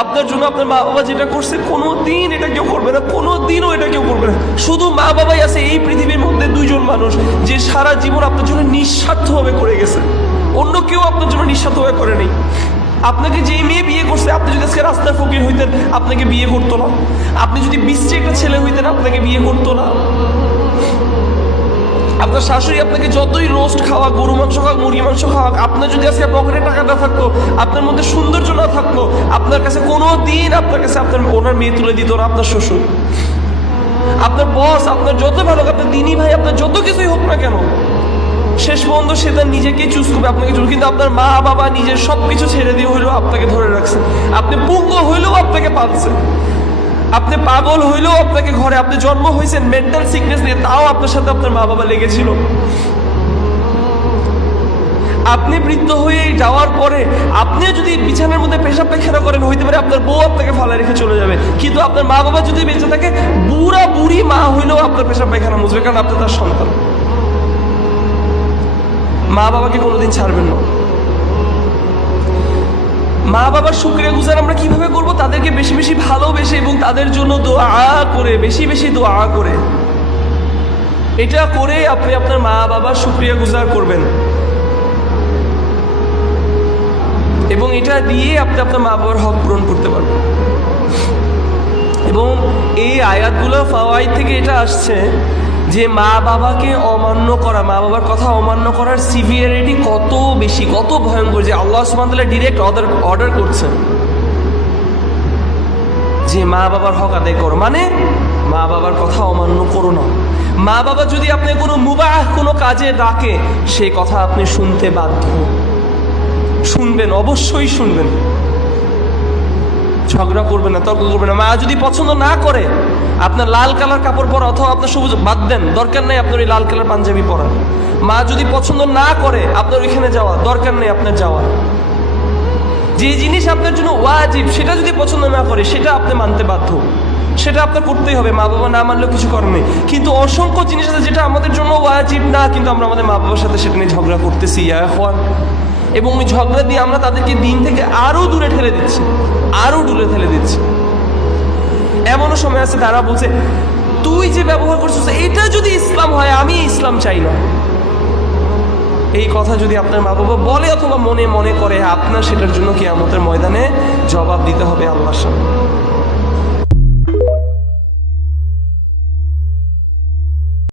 আপনার জন্য আপনার মা বাবা যেটা করছে কোনোদিন এটা কেউ করবে না, কোনোদিনও এটা কেউ করবে না। শুধু মা বাবাই আছে এই পৃথিবীর মধ্যে দুইজন মানুষ যে সারা জীবন আপনার জন্য নিঃস্বার্থভাবে করে গেছে, অন্য কেউ আপনার জন্য নিঃস্বার্থভাবে করে নেই। আপনাকে যেই মেয়ে বিয়ে করছে, আপনি যদি আজকে রাস্তার ফকির হইতেন আপনাকে বিয়ে করতো না। আপনি যদি বিশ্বে একটা ছেলে হইতেন আপনাকে বিয়ে করতো না। আপনার শাশুড়ি আপনাকে যতই রোস্ট খাওয়া, গরু মাংস খাওয়া, মুরগি মাংস খাওয়া, আপনার যদি আজকে পকেটে টাকা না থাকতো, আপনার মধ্যে সৌন্দর্য না থাকতো, আপনার কাছে কোনো দিন আপনার কাছে আপনার ওনার মেয়ে তুলে দিত না আপনার শ্বশুর। আপনার বস আপনার যত ভালো, আপনার দিনী ভাই আপনার যত কিছুই হোক না কেন, শেষ পর্যন্ত সে তার নিজেকে চুজ করবে, আপনাকে চুজ। কিন্তু আপনার মা বাবা নিজের সব কিছু ছেড়ে দিয়ে হইলেও আপনাকে ধরে রাখছে। আপনি পুঙ্গ হইলেও আপনাকে পালছে, আপনি পাগল হইলেও আপনাকে ঘরে, আপনি জন্ম হয়েছেন মেন্টাল সিকনেস নিয়ে, তাও আপনার সাথে আপনার মা বাবা লেগেছিল। আপনি বৃদ্ধ হয়ে যাওয়ার পরে আপনি যদি বিছানার মধ্যে পেশাব পায়খানা করেন, হইতে পারে আপনার বউ আপনাকে ফালা রেখে চলে যাবে, কিন্তু আপনার মা বাবা যদি বেঁচে থাকে, বুড়া বুড়ি মা হইলেও আপনার পেশাব পায়খানা মুছবে, কারণ আপনি তার সন্তান। মা বাবাকে কোনোদিন ছাড়বেন না। মা বাবার শুকরিয়া গুজার আমরা কিভাবে করব? তাদেরকে বেশি বেশি ভালোবেসে এবং তাদের জন্য দোয়া করে, বেশি বেশি দোয়া করে, এটা করে আপনি আপনার মা বাবার শুকরিয়া গুজার করবেন, এবং এটা দিয়ে আপনি আপনার মা বাবার হক পূরণ করতে পারবেন। এবং এই আয়াতগুলোর ফাওয়াইদ থেকে এটা আসছে যে মা বাবাকে অমান্য করা, মা বাবার কথা অমান্য করার সিভিয়ারিটি কত বেশি, কত ভয়ঙ্কর, যে আল্লাহ সুবহানাহু ওয়া তাআলা ডিরেক্ট অর্ডার করছেন যে মা বাবার হক আদায় করো, মানে মা বাবার কথা অমান্য করো না। মা বাবা যদি আপনি কোনো মুবাহ কোনো কাজে ডাকে, সেই কথা আপনি শুনতে বাধ্য, শুনবেন, অবশ্যই শুনবেন, ঝগড়া করবেন না, তর্ক করবেন না। মা যদি পছন্দ না করে আপনার লাল কালার কাপড় পরা, অথবা আপনার সবুজ, বাদ দেন, দরকার নেই আপনার ওই লাল কালার পাঞ্জাবি পরা। মা যদি পছন্দ না করে আপনার ওইখানে যাওয়া, দরকার নেই আপনার যাওয়া। যে জিনিস আপনার জন্য ওয়াজিব সেটা যদি পছন্দ না করে, সেটা আপনি মানতে বাধ্য, সেটা আপনার করতেই হবে, মা বাবা না মানলেও কিছু করার নেই। কিন্তু অসংখ্য জিনিস আছে যেটা আমাদের জন্য ওয়াজিব না, কিন্তু আমরা আমাদের মা বাবার সাথে সেটা নিয়ে ঝগড়া করতেছি এখন, এবং ওই ঝগড়া দিয়ে আমরা তাদেরকে দিন থেকে আরো দূরে ঠেলে দিচ্ছি, আরো দূরে ঠেলে দিচ্ছি। এমনও সময় আছে তারা বলছে, তুই যে ব্যবহার করছিস এটা যদি ইসলাম হয়, আমি ইসলাম চাই না। এই কথা যদি আপনার মা বাবা বলে অথবা মনে মনে করে, আপনার সেটার জন্য কিয়ামতের ময়দানে জবাব দিতে হবে আল্লাহর সামনে।